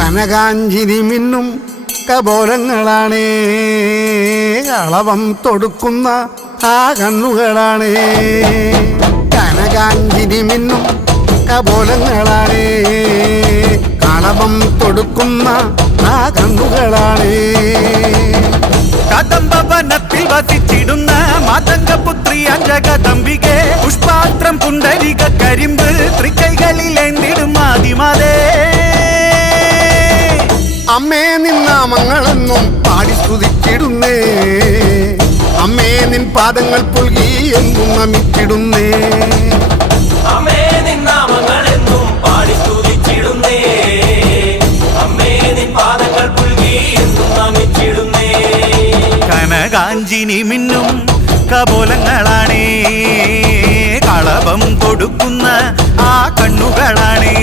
കനകാഞ്ചിരി മിന്നും കപോലങ്ങളാണേ, കളവം തൊടുക്കുന്ന ആ കണ്ണുകളാണേ. കനകാഞ്ചിരി മിന്നും കപോലങ്ങളാണേ, കളവം തൊടുക്കുന്ന ആ കണ്ണുകളാണേ. കദംബവനത്തിൽ വസിച്ചിടുന്ന മാതംഗപുത്രി അഞ്ജകദംബികെ, പുഷ്പാത്രം പുണ്ടരിക കരിമ്പ് തൃക്കൈകളിലേന്തിടും ആദിമാതേ. അമ്മേ നിന്നാമങ്ങളെന്നും പാടി സ്തുതിച്ചിടുന്നേ, അമ്മേ നിൻ പാദങ്ങൾ പുൽകി എന്നും നമിച്ചിടുന്നേ. അമ്മേ നിന്നാമങ്ങളെന്നും പാടി സ്തുതിച്ചിടുന്നേ, അമ്മേ നിൻ പാദങ്ങൾ പുൽകി എന്നും നമിച്ചിടുന്നേ. കനകാഞ്ചിനി മിന്നും കപോലങ്ങളാണേ, കളഭം കൊടുക്കുന്ന ആ കണ്ണുകളാണേ.